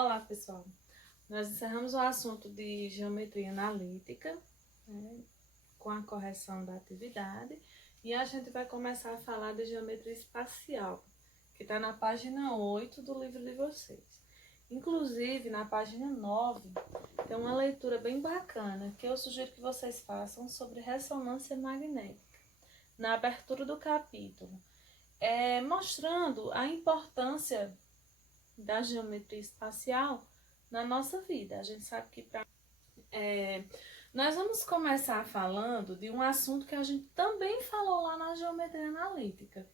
Olá, pessoal. Nós encerramos o assunto de geometria analítica, né, com a correção da atividade, e a gente vai começar a falar de geometria espacial, que está na página 8 do livro de vocês. Inclusive, na página 9, tem uma leitura bem bacana que eu sugiro que vocês façam sobre ressonância magnética, na abertura do capítulo, mostrando a importância da geometria espacial na nossa vida. A gente sabe que nós vamos começar falando de um assunto que a gente também falou lá na geometria analítica,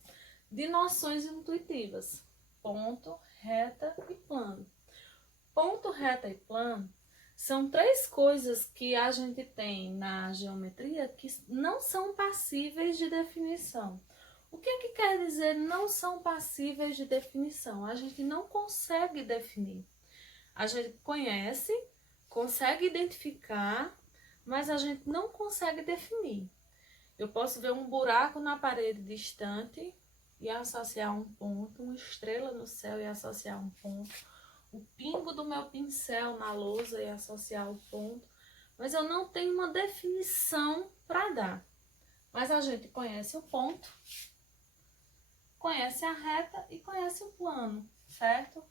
de noções intuitivas, ponto, reta e plano. Ponto, reta e plano são três coisas que a gente tem na geometria que não são passíveis de definição. O que quer dizer não são passíveis de definição? A gente não consegue definir. A gente conhece, consegue identificar, mas a gente não consegue definir. Eu posso ver um buraco na parede distante e associar um ponto, uma estrela no céu e associar um ponto, o pingo do meu pincel na lousa e associar o ponto, mas eu não tenho uma definição para dar. Mas a gente conhece o ponto, conhece a reta e conhece o plano, certo?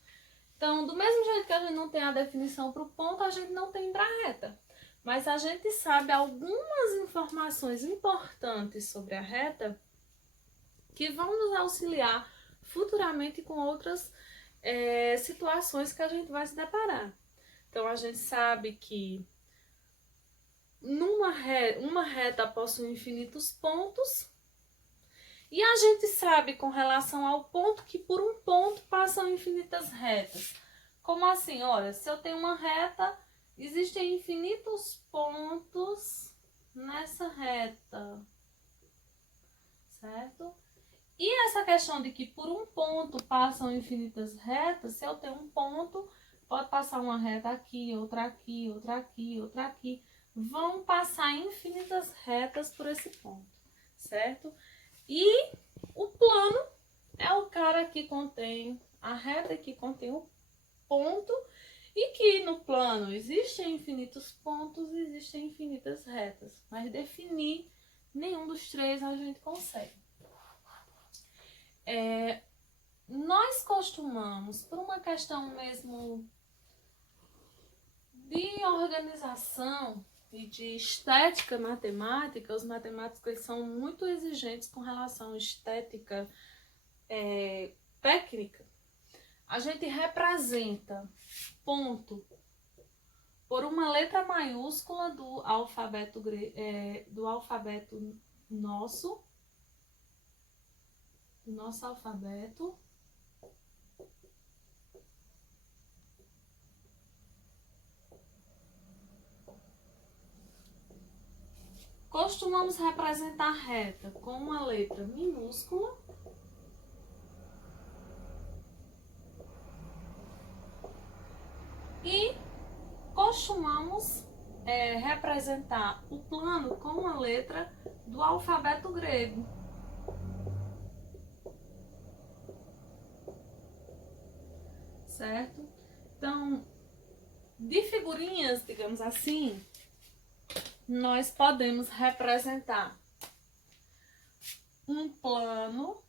Então, do mesmo jeito que a gente não tem a definição para o ponto, a gente não tem para a reta. Mas a gente sabe algumas informações importantes sobre a reta que vão nos auxiliar futuramente com outras situações que a gente vai se deparar. Então, a gente sabe que uma reta possui infinitos pontos. E a gente sabe com relação ao ponto que por um ponto passam infinitas retas. Como assim? Olha, se eu tenho uma reta, existem infinitos pontos nessa reta, certo? E essa questão de que por um ponto passam infinitas retas, se eu tenho um ponto, pode passar uma reta aqui, outra aqui, outra aqui, outra aqui. Vão passar infinitas retas por esse ponto, certo? E o plano é o cara que contém a reta, que contém o ponto, e que no plano existem infinitos pontos, existem infinitas retas, mas definir nenhum dos três a gente consegue. Nós costumamos, por uma questão mesmo de organização e de estética matemática, os matemáticos eles são muito exigentes com relação à estética técnica. A gente representa ponto por uma letra maiúscula do alfabeto nosso, do nosso alfabeto. Costumamos representar a reta com uma letra minúscula e costumamos representar o plano com uma letra do alfabeto grego. Certo? Então, de figurinhas, digamos assim, nós podemos representar um plano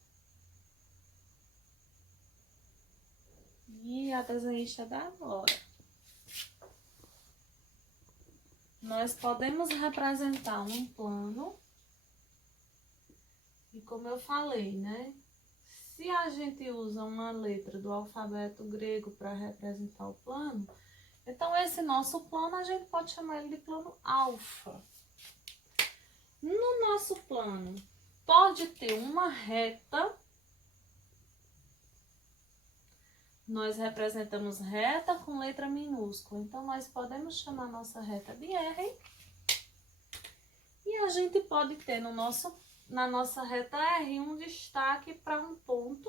e a desenhista da agora. Nós podemos representar um plano e, como eu falei, né? Se a gente usa uma letra do alfabeto grego para representar o plano, então esse nosso plano a gente pode chamar ele de plano alfa. No nosso plano pode ter uma reta, nós representamos reta com letra minúscula, então nós podemos chamar nossa reta de R, e a gente pode ter na nossa reta R um destaque para um ponto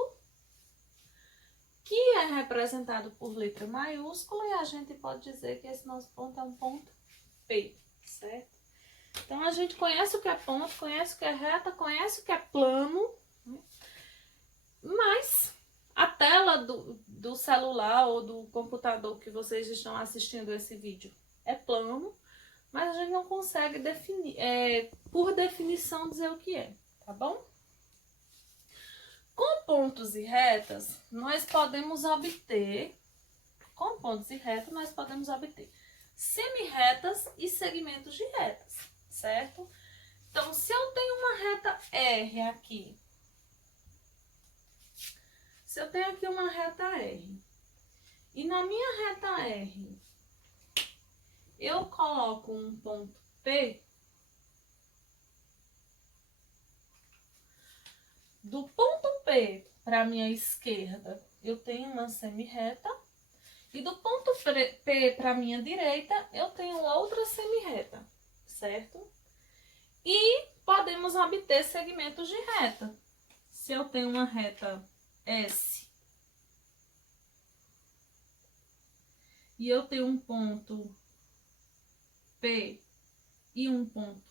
que é representado por letra maiúscula, e a gente pode dizer que esse nosso ponto é um ponto P, certo? Então, a gente conhece o que é ponto, conhece o que é reta, conhece o que é plano, mas A tela do celular ou do computador que vocês estão assistindo esse vídeo é plano, mas a gente não consegue definir, por definição, dizer o que é, tá bom? Com pontos e retas, nós podemos obter, semi-retas e segmentos de retas, certo? Então, se eu tenho uma reta R aqui, se eu tenho aqui uma reta R, e na minha reta R, eu coloco um ponto P, do ponto P para a minha esquerda, eu tenho uma semi-reta, e do ponto P para a minha direita, eu tenho outra semi-reta, certo? E podemos obter segmentos de reta. Se eu tenho uma reta S e eu tenho um ponto P e um ponto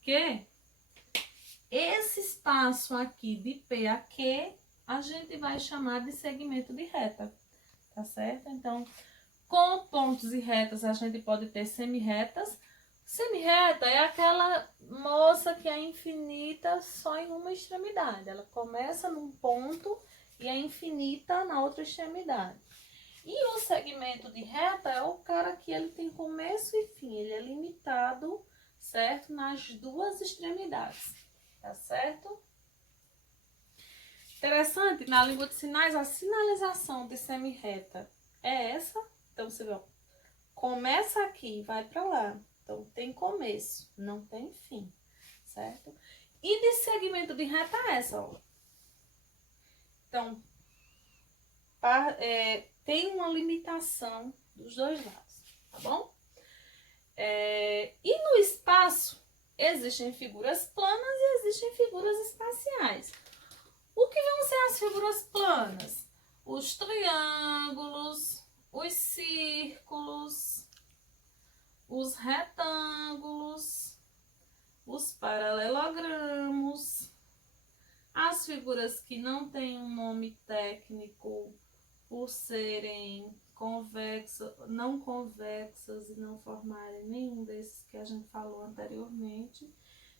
Q, esse espaço aqui de P a Q, a gente vai chamar de segmento de reta, tá certo? Então, com pontos e retas, a gente pode ter semi-retas. Semi-reta é aquela moça que é infinita só em uma extremidade. Ela começa num ponto e é infinita na outra extremidade. E o segmento de reta é o cara que ele tem começo e fim. Ele é limitado, certo? Nas duas extremidades, tá certo? Interessante, na língua de sinais, a sinalização de semi-reta é essa. Então, você vê, ó, começa aqui e vai para lá. Então, tem começo, não tem fim, certo? E de segmento de reta é essa, ó. Então, tem uma limitação dos dois lados, tá bom? E no espaço, existem figuras planas e existem figuras espaciais. O que vão ser as figuras planas? Os triângulos, os círculos, os retângulos, os paralelogramos, as figuras que não têm um nome técnico por serem não convexas e não formarem nenhum desses que a gente falou anteriormente.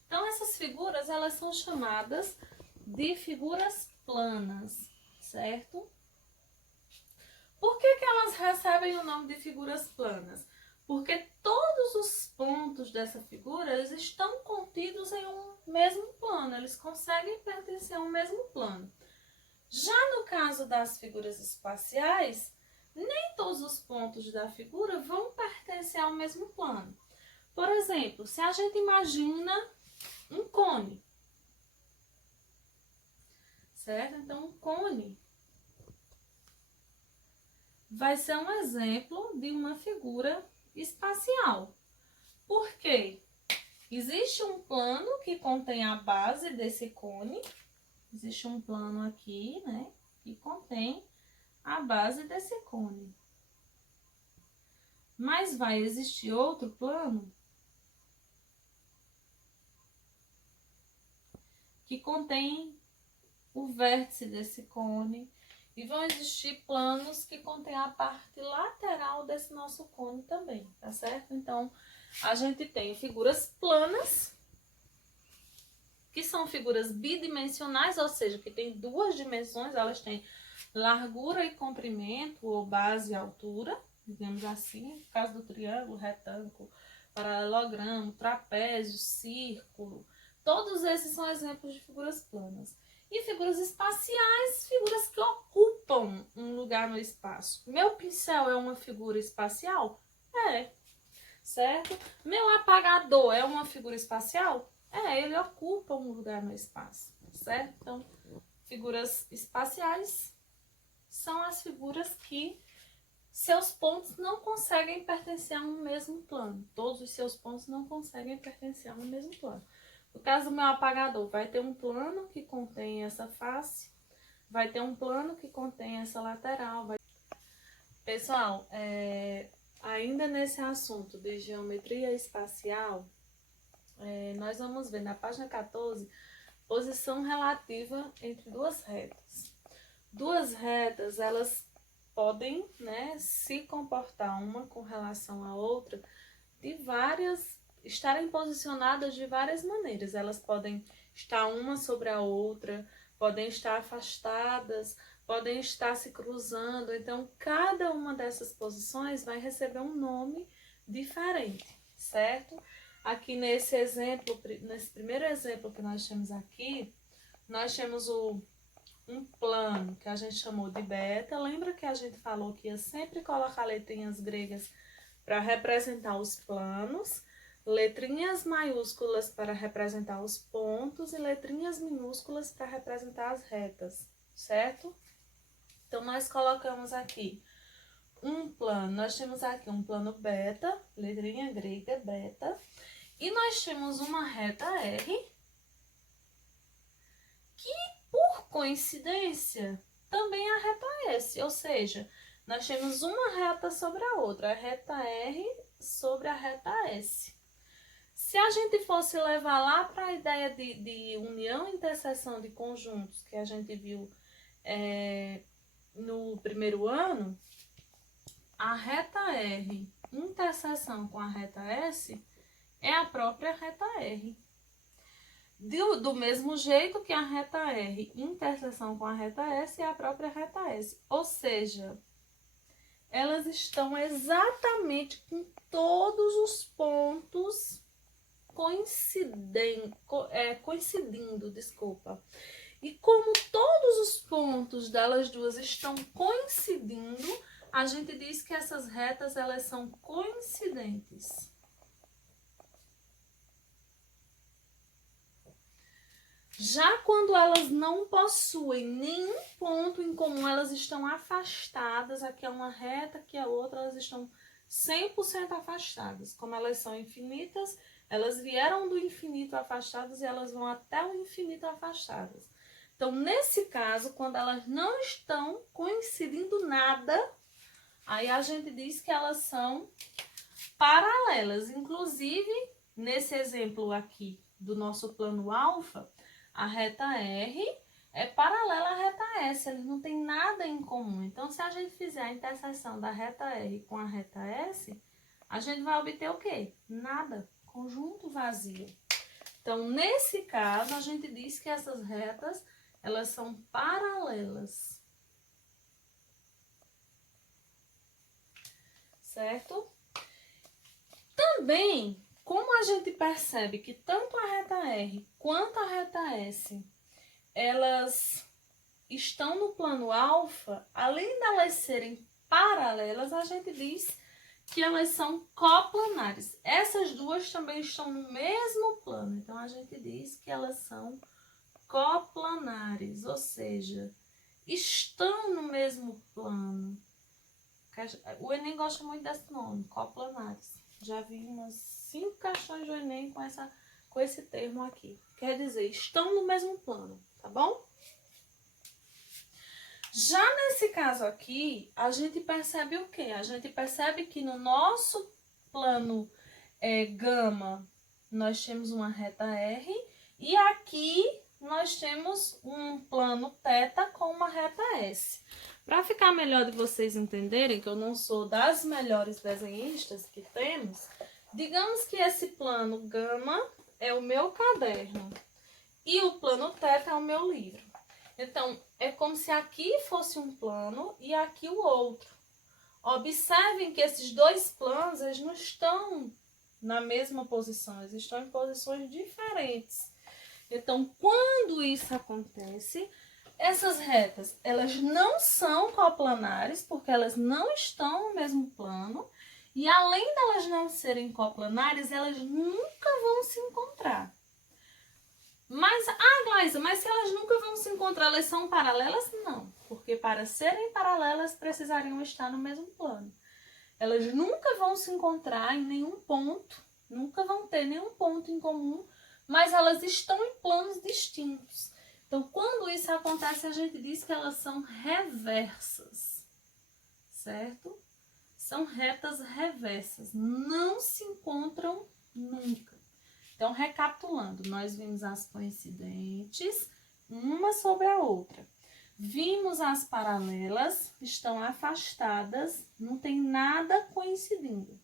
Então, essas figuras, elas são chamadas de figuras planas, certo? Por que elas recebem o nome de figuras planas? Porque todos os pontos dessa figura, eles estão contidos em um mesmo plano, eles conseguem pertencer a um mesmo plano. Já no caso das figuras espaciais, nem todos os pontos da figura vão pertencer ao mesmo plano. Por exemplo, se a gente imagina um cone, certo? Então, um cone vai ser um exemplo de uma figura espacial. Por quê? Existe um plano que contém a base desse cone. Existe um plano aqui, né? Que contém a base desse cone. Mas vai existir outro plano que contém o vértice desse cone. E vão existir planos que contêm a parte lateral desse nosso cone também, tá certo? Então, a gente tem figuras planas, que são figuras bidimensionais, ou seja, que tem duas dimensões, elas têm largura e comprimento, ou base e altura, digamos assim. No caso do triângulo, retângulo, paralelogramo, trapézio, círculo, todos esses são exemplos de figuras planas. E figuras espaciais, figuras que ocupam um lugar no espaço. Meu pincel é uma figura espacial? É, certo? Meu apagador é uma figura espacial? Ele ocupa um lugar no espaço, certo? Então, figuras espaciais são as figuras que seus pontos não conseguem pertencer a um mesmo plano. Todos os seus pontos não conseguem pertencer a um mesmo plano. No caso do meu apagador, vai ter um plano que contém essa face, vai ter um plano que contém essa lateral. Pessoal, ainda nesse assunto de geometria espacial, nós vamos ver na página 14, posição relativa entre duas retas. duas retas, elas podem, né, se comportar uma com relação à outra estarem posicionadas de várias maneiras. Elas podem estar uma sobre a outra, podem estar afastadas, podem estar se cruzando. Então, cada uma dessas posições vai receber um nome diferente, certo? Aqui nesse exemplo, nesse primeiro exemplo que nós temos aqui, nós temos um plano que a gente chamou de beta. Lembra que a gente falou que ia sempre colocar letrinhas gregas para representar os planos, letrinhas maiúsculas para representar os pontos e letrinhas minúsculas para representar as retas, certo? Então, nós colocamos aqui um plano, nós temos aqui um plano beta, letrinha grega, beta, e nós temos uma reta R, que, por coincidência, também é a reta S, ou seja, nós temos uma reta sobre a outra, a reta R sobre a reta S. Se a gente fosse levar lá para a ideia de união e interseção de conjuntos que a gente viu no primeiro ano, a reta R interseção com a reta S é a própria reta R. Do mesmo jeito que a reta R interseção com a reta S é a própria reta S. Ou seja, elas estão exatamente com todos os pontos coincidindo, desculpa. E como todos os pontos delas duas estão coincidindo, a gente diz que essas retas elas são coincidentes. Já quando elas não possuem nenhum ponto em comum, elas estão afastadas, aqui é uma reta, aqui é outra, elas estão 100% afastadas. Como elas são infinitas, elas vieram do infinito afastadas e elas vão até o infinito afastadas. Então, nesse caso, quando elas não estão coincidindo nada, aí a gente diz que elas são paralelas. Inclusive, nesse exemplo aqui do nosso plano alfa, a reta R é paralela à reta S, eles não têm nada em comum. Então, se a gente fizer a interseção da reta R com a reta S, a gente vai obter o quê? Nada, conjunto vazio. Então, nesse caso, a gente diz que essas retas, elas são paralelas. Certo? Também, como a gente percebe que tanto a reta R quanto a reta S, elas estão no plano alfa, além de elas serem paralelas, a gente diz que elas são coplanares. Essas duas também estão no mesmo plano, então a gente diz que elas são coplanares, ou seja, estão no mesmo plano. O Enem gosta muito desse nome, coplanares. Já vi umas 5 questões do Enem com esse termo aqui. Quer dizer, estão no mesmo plano, tá bom? Já nesse caso aqui, a gente percebe o quê? A gente percebe que no nosso plano gama, nós temos uma reta R e aqui nós temos um plano θ com uma reta S. Para ficar melhor de vocês entenderem que eu não sou das melhores desenhistas que temos, digamos que esse plano gama é o meu caderno e o plano θ é o meu livro. Então, é como se aqui fosse um plano e aqui o outro. Observem que esses dois planos, eles não estão na mesma posição, eles estão em posições diferentes. Então, quando isso acontece, essas retas, elas não são coplanares, porque elas não estão no mesmo plano. E além delas não serem coplanares, elas nunca vão se encontrar. Mas, Glaisa, mas se elas nunca vão se encontrar, elas são paralelas? Não, porque para serem paralelas precisariam estar no mesmo plano. Elas nunca vão se encontrar em nenhum ponto, nunca vão ter nenhum ponto em comum, mas elas estão em planos distintos. Então, quando isso acontece, a gente diz que elas são reversas, certo? São retas reversas, não se encontram nunca. Então, recapitulando, nós vimos as coincidentes, uma sobre a outra. Vimos as paralelas, estão afastadas, não tem nada coincidindo.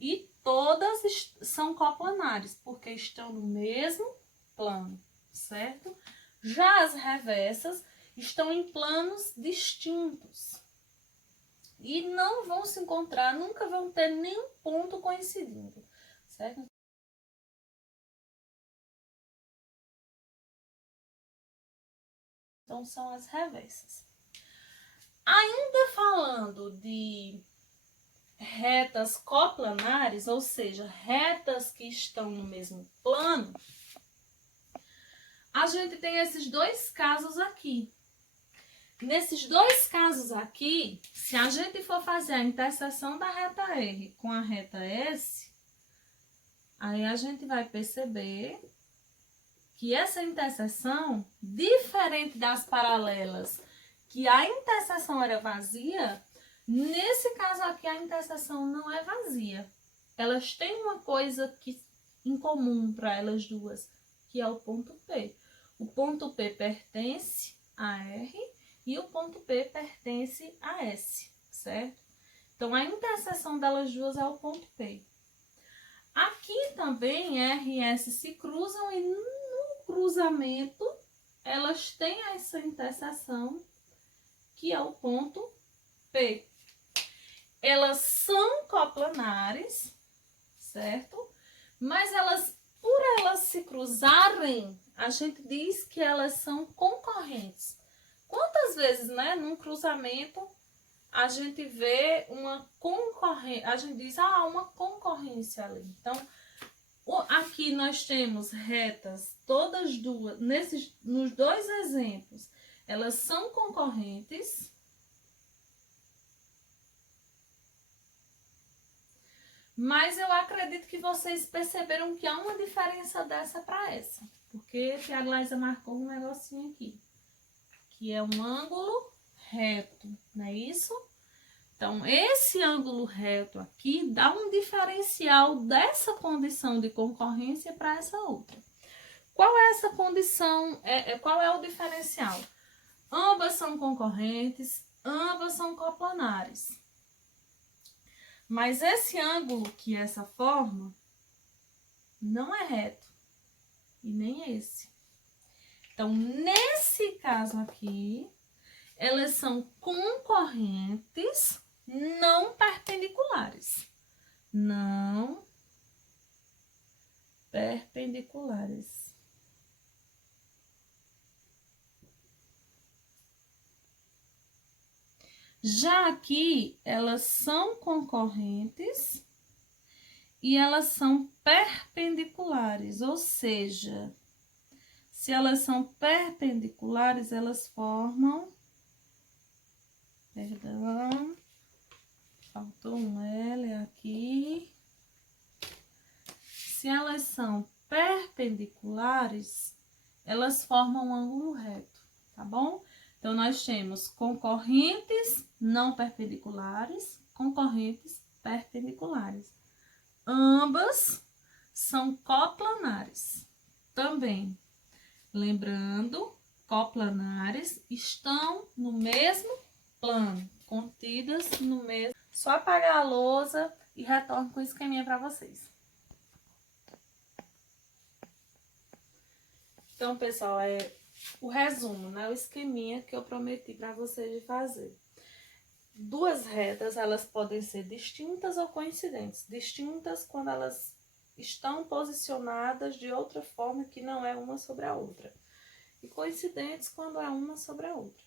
E todas são coplanares, porque estão no mesmo plano, certo? Já as reversas estão em planos distintos. E não vão se encontrar, nunca vão ter nenhum ponto coincidindo, certo? Então, são as reversas. Ainda falando de retas coplanares, ou seja, retas que estão no mesmo plano, a gente tem esses dois casos aqui. Nesses dois casos aqui, se a gente for fazer a interseção da reta R com a reta S, aí a gente vai perceber que essa interseção, diferente das paralelas, que a interseção era vazia, nesse caso aqui a interseção não é vazia. Elas têm uma coisa em comum para elas duas, que é o ponto P. O ponto P pertence a R e o ponto P pertence a S, certo? Então, a interseção delas duas é o ponto P. Aqui também R e S se cruzam e no cruzamento elas têm essa interseção, que é o ponto P. Elas são coplanares, certo? Mas por elas se cruzarem, a gente diz que elas são concorrentes. Quantas vezes, né, num cruzamento, a gente vê uma concorrência, a gente diz, uma concorrência ali. Então, aqui nós temos retas, todas duas, nos dois exemplos, elas são concorrentes. Mas eu acredito que vocês perceberam que há uma diferença dessa para essa. Porque a Laísa marcou um negocinho aqui, que é um ângulo reto, não é isso? Então, esse ângulo reto aqui dá um diferencial dessa condição de concorrência para essa outra. Qual é essa condição? Qual é o diferencial? Ambas são concorrentes, ambas são coplanares. Mas esse ângulo, que é essa forma, não é reto. E nem esse. Então, nesse caso aqui, elas são concorrentes não perpendiculares. Não perpendiculares. Já aqui, elas são concorrentes e elas são perpendiculares, ou seja, se elas são perpendiculares, elas formam... Perdão, faltou um L aqui. Se elas são perpendiculares, elas formam um ângulo reto, tá bom? Então, nós temos concorrentes não perpendiculares, concorrentes perpendiculares. Ambas são coplanares também. Lembrando, coplanares estão no mesmo plano, contidas no mesmo. Só apagar a lousa e retorno com o esqueminha para vocês. Então, pessoal, o resumo, né? O esqueminha que eu prometi para vocês de fazer. Duas retas, elas podem ser distintas ou coincidentes. Distintas quando elas estão posicionadas de outra forma que não é uma sobre a outra. E coincidentes quando é uma sobre a outra.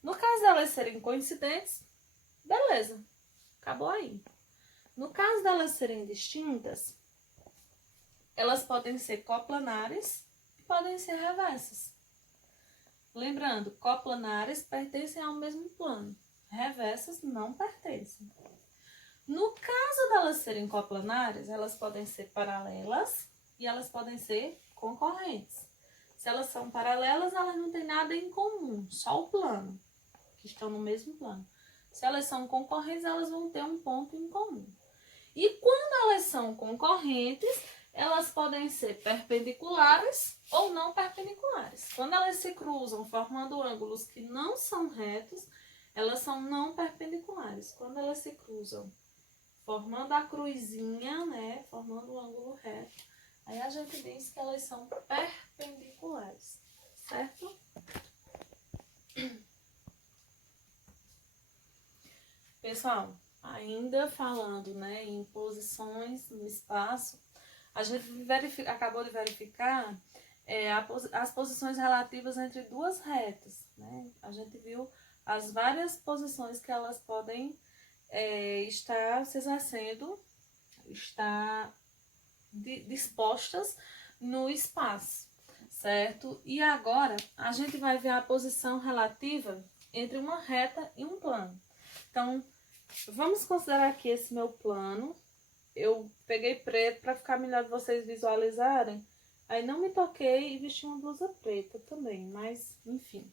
No caso delas serem coincidentes, beleza, acabou aí. No caso delas serem distintas, elas podem ser coplanares e podem ser reversas. Lembrando, coplanares pertencem ao mesmo plano, reversas não pertencem. No caso delas serem coplanares, elas podem ser paralelas e elas podem ser concorrentes. Se elas são paralelas, elas não têm nada em comum, só o plano, que estão no mesmo plano. Se elas são concorrentes, elas vão ter um ponto em comum. E quando elas são concorrentes, elas podem ser perpendiculares ou não perpendiculares. Quando elas se cruzam formando ângulos que não são retos, elas são não perpendiculares. Quando elas se cruzam formando a cruzinha, né, formando um ângulo reto, aí a gente diz que elas são perpendiculares, certo? Pessoal, ainda falando, né, em posições no espaço, a gente acabou de verificar as posições relativas entre duas retas, né? A gente viu as várias posições que elas podem estar se exercendo, estar dispostas no espaço, certo? E agora a gente vai ver a posição relativa entre uma reta e um plano. Então, vamos considerar aqui esse meu plano. Eu peguei preto para ficar melhor de vocês visualizarem. Aí não me toquei e vesti uma blusa preta também, mas enfim,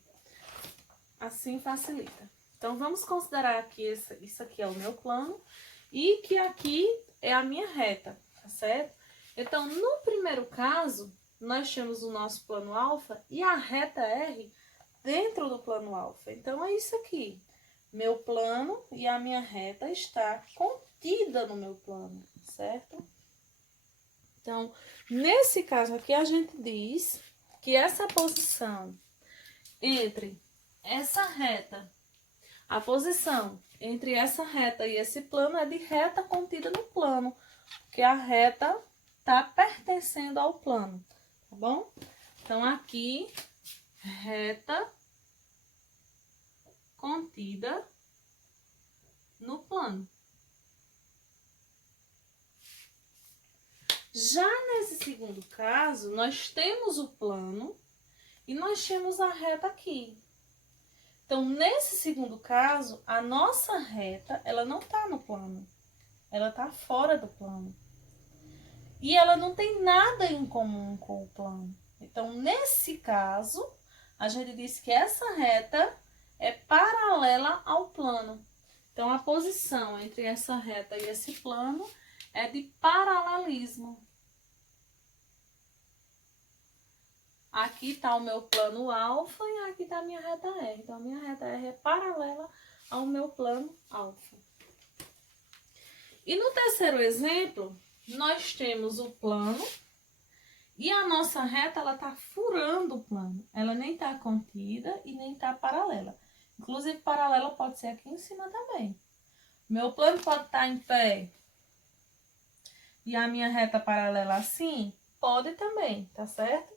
assim facilita. Então, vamos considerar que isso aqui é o meu plano e que aqui é a minha reta, tá certo? Então, no primeiro caso, nós temos o nosso plano alfa e a reta R dentro do plano alfa. Então, é isso aqui. Meu plano e a minha reta está contida no meu plano, certo? Então, nesse caso aqui, a gente diz que essa posição entre essa reta, a posição entre essa reta e esse plano é de reta contida no plano, porque a reta está pertencendo ao plano, tá bom? Então, aqui, reta contida no plano. Já nesse segundo caso, nós temos o plano e nós temos a reta aqui. Então, nesse segundo caso, a nossa reta, ela não está no plano. Ela está fora do plano. E ela não tem nada em comum com o plano. Então, nesse caso, a gente diz que essa reta é paralela ao plano. Então, a posição entre essa reta e esse plano é de paralelismo. Aqui está o meu plano alfa e aqui está a minha reta R. Então, a minha reta R é paralela ao meu plano alfa. E no terceiro exemplo, nós temos o plano e a nossa reta, ela está furando o plano. Ela nem está contida e nem está paralela. Inclusive, paralela pode ser aqui em cima também. Meu plano pode estar em pé e a minha reta paralela assim? Pode também, tá certo?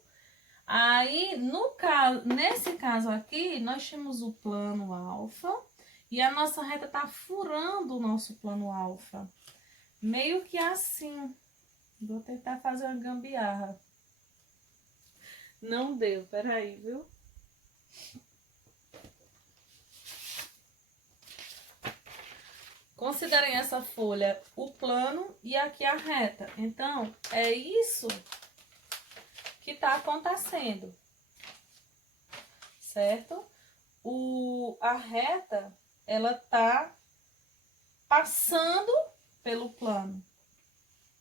Aí, nesse caso aqui, nós temos o plano alfa e a nossa reta está furando o nosso plano alfa. Meio que assim. Vou tentar fazer uma gambiarra. Não deu, peraí, viu? Considerem essa folha o plano e aqui a reta. Então, é isso que está acontecendo, certo? A reta, ela tá passando pelo plano.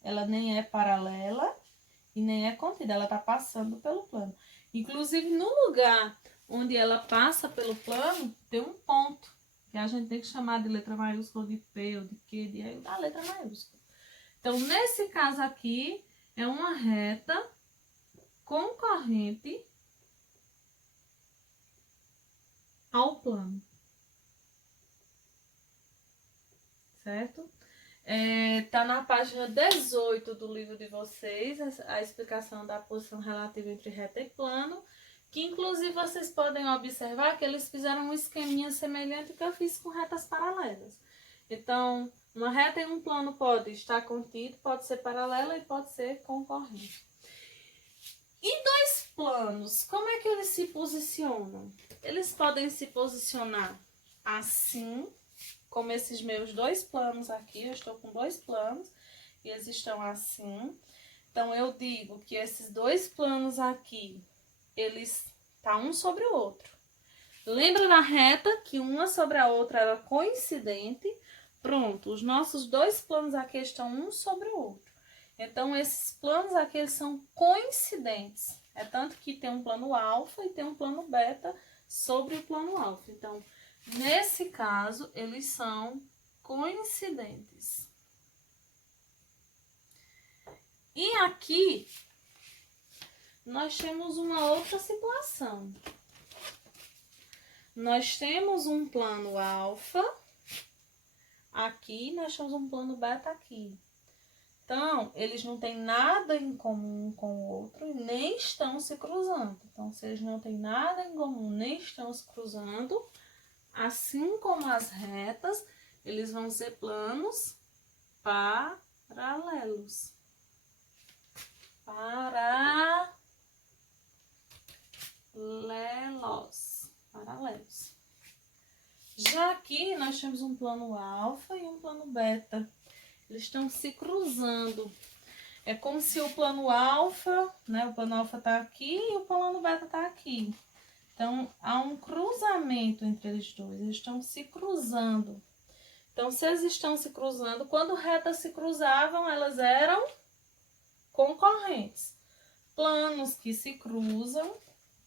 Ela nem é paralela e nem é contida, ela tá passando pelo plano. Inclusive, no lugar onde ela passa pelo plano, tem um ponto, que a gente tem que chamar de letra maiúscula, de P ou de Q, da letra maiúscula. Então, nesse caso aqui, é uma reta concorrente ao plano, certo? Tá na página 18 do livro de vocês, a explicação da posição relativa entre reta e plano, que inclusive vocês podem observar que eles fizeram um esqueminha semelhante que eu fiz com retas paralelas. Então, uma reta em um plano pode estar contido, pode ser paralela e pode ser concorrente. E dois planos, como é que eles se posicionam? Eles podem se posicionar assim, como esses meus dois planos aqui. Eu estou com dois planos e eles estão assim. Então, eu digo que esses dois planos aqui, eles tá um sobre o outro. Lembra da reta que uma sobre a outra era coincidente? Pronto, os nossos dois planos aqui estão um sobre o outro. Então, esses planos aqui, eles são coincidentes. É tanto que tem um plano alfa e tem um plano beta sobre o plano alfa. Então, nesse caso, eles são coincidentes. E aqui, nós temos uma outra situação. Nós temos um plano alfa aqui, nós temos um plano beta aqui. Então, eles não têm nada em comum um com o outro e nem estão se cruzando. Então, se eles não têm nada em comum, nem estão se cruzando, assim como as retas, eles vão ser planos paralelos. Paralelos. Já aqui, nós temos um plano alfa e um plano beta. Eles estão se cruzando. É como se o plano alfa, né? O plano alfa está aqui e o plano beta está aqui. Então, há um cruzamento entre eles dois. Eles estão se cruzando. Então, se eles estão se cruzando, quando retas se cruzavam, elas eram concorrentes. Planos que se cruzam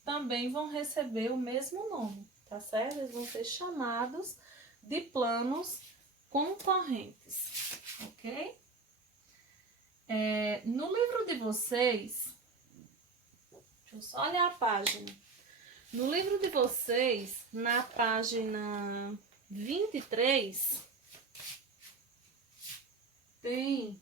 também vão receber o mesmo nome, tá certo? Eles vão ser chamados de planos concorrentes, ok? No livro de vocês, deixa eu só olhar a página. No livro de vocês, na página 23, tem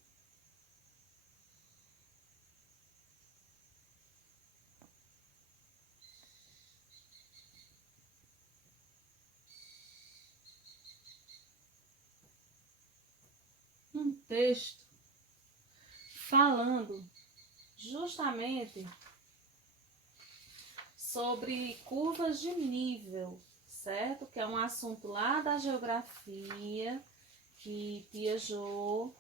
um texto falando justamente sobre curvas de nível, certo? Que é um assunto lá da geografia, que Piaget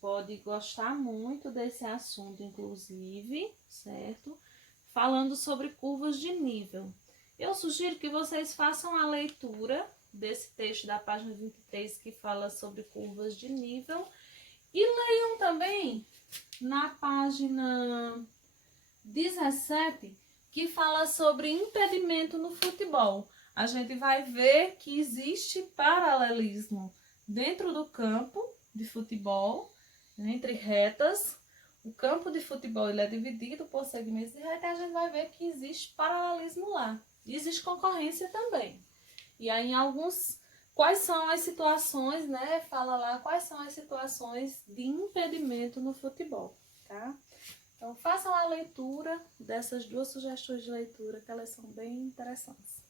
pode gostar muito desse assunto, inclusive, certo? Falando sobre curvas de nível. Eu sugiro que vocês façam a leitura desse texto da página 23 que fala sobre curvas de nível e leiam também na página 17 que fala sobre impedimento no futebol. A gente vai ver que existe paralelismo dentro do campo de futebol, né, entre retas. O campo de futebol ele é dividido por segmentos de reta e a gente vai ver que existe paralelismo lá. E existe concorrência também. E aí em alguns... Quais são as situações, né? Fala lá quais são as situações de impedimento no futebol, tá? Então, façam a leitura dessas duas sugestões de leitura, que elas são bem interessantes.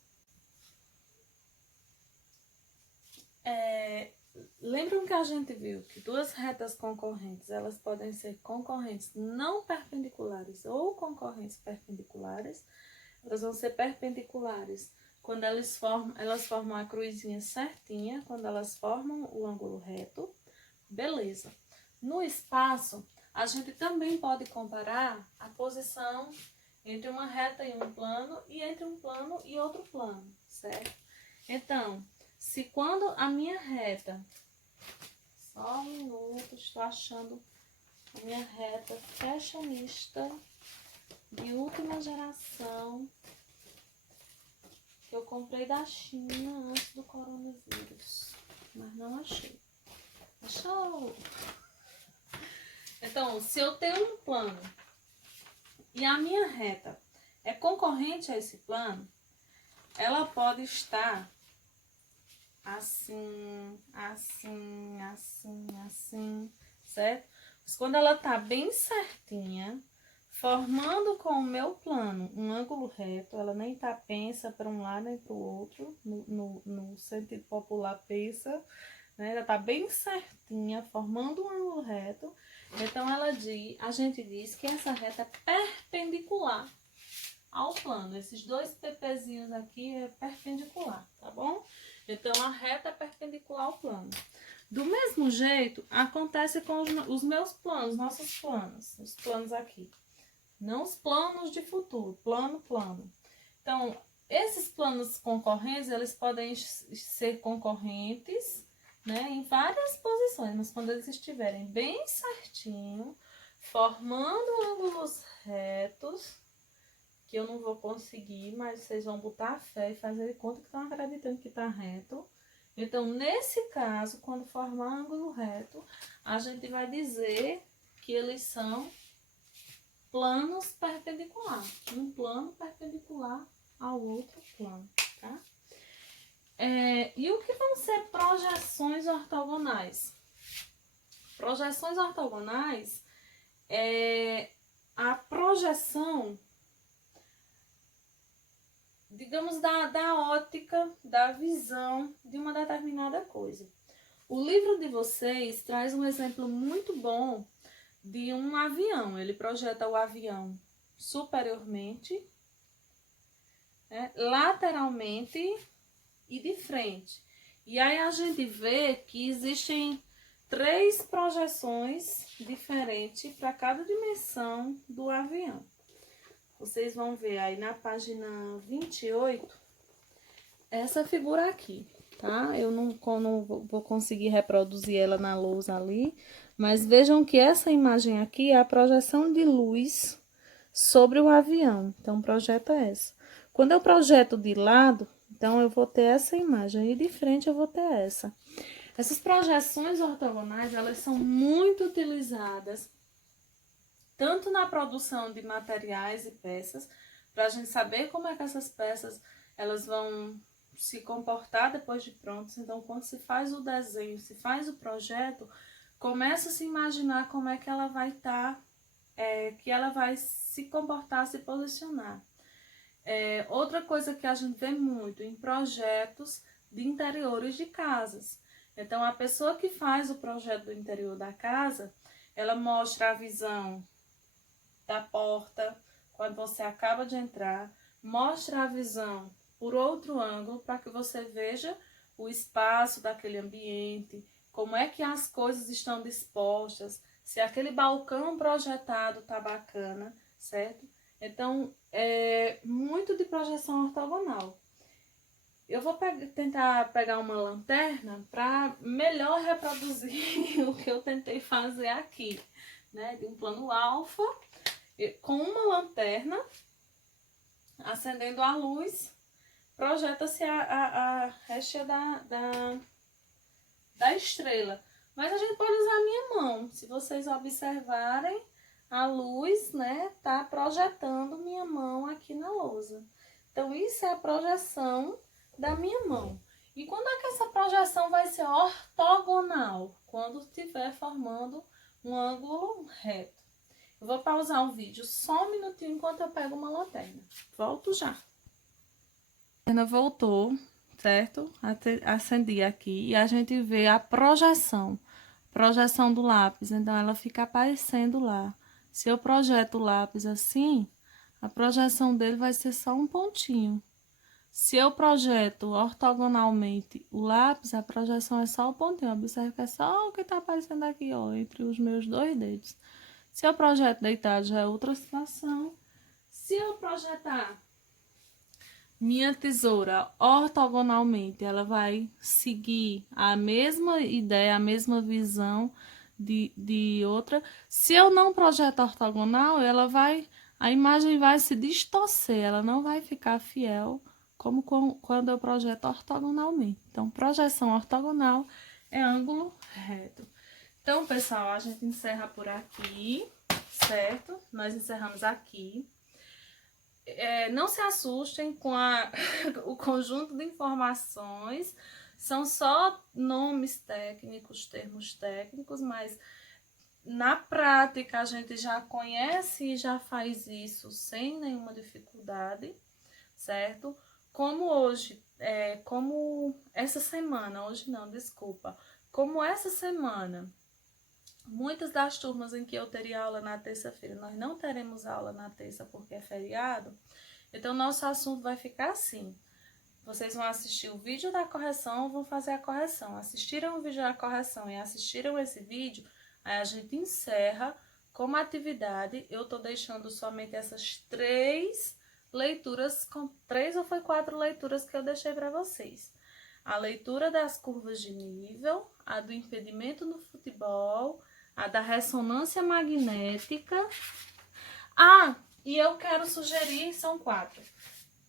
Lembram que a gente viu que duas retas concorrentes, elas podem ser concorrentes não perpendiculares ou concorrentes perpendiculares. Elas vão ser perpendiculares quando elas formam a cruzinha certinha, quando elas formam o ângulo reto. Beleza. No espaço, a gente também pode comparar a posição entre uma reta e um plano e entre um plano e outro plano, certo? Então, se quando a minha reta... Só um minuto, estou achando a minha reta fashionista de última geração que eu comprei da China antes do coronavírus, mas não achei. Achou? Então, se eu tenho um plano e a minha reta é concorrente a esse plano, ela pode estar assim, assim, assim, assim, certo? Mas quando ela tá bem certinha, formando com o meu plano um ângulo reto, ela nem tá pensa para um lado nem para o outro, no sentido popular pensa, né? Ela tá bem certinha, formando um ângulo reto. Então a gente diz que essa reta é perpendicular ao plano. Esses dois PPzinhos aqui é perpendicular, tá bom? Então a reta é perpendicular ao plano. Do mesmo jeito, acontece com os meus planos, nossos planos, os planos aqui. Não os planos de futuro, plano. Então, esses planos concorrentes, eles podem ser concorrentes, né, em várias posições, mas quando eles estiverem bem certinho, formando ângulos retos, que eu não vou conseguir, mas vocês vão botar a fé e fazer de conta que estão acreditando que está reto. Então, nesse caso, quando formar ângulo reto, a gente vai dizer que eles são planos perpendiculares. Um plano perpendicular ao outro plano, tá? E o que vão ser projeções ortogonais? Projeções ortogonais é a projeção, digamos, da ótica, da visão de uma determinada coisa. O livro de vocês traz um exemplo muito bom de um avião. Ele projeta o avião superiormente, lateralmente e de frente. E aí a gente vê que existem 3 projeções diferentes para cada dimensão do avião. Vocês vão ver aí na página 28 essa figura aqui, tá? Eu não vou conseguir reproduzir ela na lousa ali, mas vejam que essa imagem aqui é a projeção de luz sobre o avião. Então, projeta essa. Quando eu projeto de lado, então eu vou ter essa imagem, e de frente eu vou ter essa. Essas projeções ortogonais, elas são muito utilizadas tanto na produção de materiais e peças, para a gente saber como é que essas peças elas vão se comportar depois de prontas. Então, quando se faz o desenho, se faz o projeto, começa a se imaginar como é que ela vai estar, que ela vai se comportar, se posicionar. Outra coisa que a gente vê muito em projetos de interiores de casas. Então, a pessoa que faz o projeto do interior da casa, ela mostra a visão da porta, quando você acaba de entrar, mostra a visão por outro ângulo para que você veja o espaço daquele ambiente, como é que as coisas estão dispostas, se aquele balcão projetado está bacana, certo? Então, é muito de projeção ortogonal. Eu vou tentar pegar uma lanterna para melhor reproduzir o que eu tentei fazer aqui, né? De um plano alfa, com uma lanterna, acendendo a luz, projeta-se a recha da estrela. Mas a gente pode usar a minha mão. Se vocês observarem, a luz, né, tá projetando minha mão aqui na lousa. Então, isso é a projeção da minha mão. E quando é que essa projeção vai ser ortogonal? Quando estiver formando um ângulo reto. Eu vou pausar o vídeo só um minutinho enquanto eu pego uma lanterna. Volto já. A lanterna voltou, certo? Acendi aqui e a gente vê a projeção. Projeção do lápis, então ela fica aparecendo lá. Se eu projeto o lápis assim, a projeção dele vai ser só um pontinho. Se eu projeto ortogonalmente o lápis, a projeção é só o pontinho. Observe que é só o que está aparecendo aqui, ó, entre os meus 2 dedos. Se eu projeto deitado, já é outra situação. Se eu projetar minha tesoura ortogonalmente, ela vai seguir a mesma ideia, a mesma visão de outra. Se eu não projeto ortogonal, a imagem vai se distorcer, ela não vai ficar fiel como quando eu projeto ortogonalmente. Então, projeção ortogonal é ângulo reto. Então, pessoal, a gente encerra por aqui, certo? Nós encerramos aqui. Não se assustem com o conjunto de informações, são só nomes técnicos, termos técnicos, mas na prática a gente já conhece e já faz isso sem nenhuma dificuldade, certo? Como hoje, como essa semana, hoje não, desculpa, como essa semana, muitas das turmas em que eu teria aula na terça-feira, nós não teremos aula na terça porque é feriado, então nosso assunto vai ficar assim. Vocês vão assistir o vídeo da correção, vão fazer a correção. Assistiram o vídeo da correção e assistiram esse vídeo, aí a gente encerra como atividade. Eu tô deixando somente essas 3 leituras, com 3 ou foi 4 leituras que eu deixei para vocês. A leitura das curvas de nível, a do impedimento no futebol, a da ressonância magnética. Ah, e eu quero sugerir, são 4.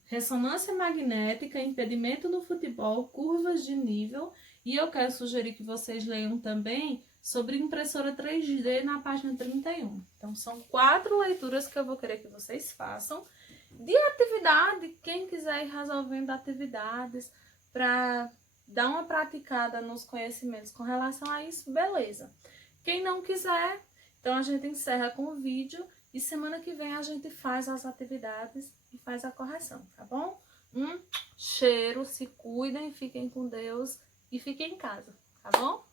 Ressonância magnética, impedimento no futebol, curvas de nível. E eu quero sugerir que vocês leiam também sobre impressora 3D na página 31. Então, são 4 leituras que eu vou querer que vocês façam. De atividade, quem quiser ir resolvendo atividades para dar uma praticada nos conhecimentos com relação a isso, beleza. Quem não quiser, então a gente encerra com o vídeo e semana que vem a gente faz as atividades e faz a correção, tá bom? Cheiro, se cuidem, fiquem com Deus e fiquem em casa, tá bom?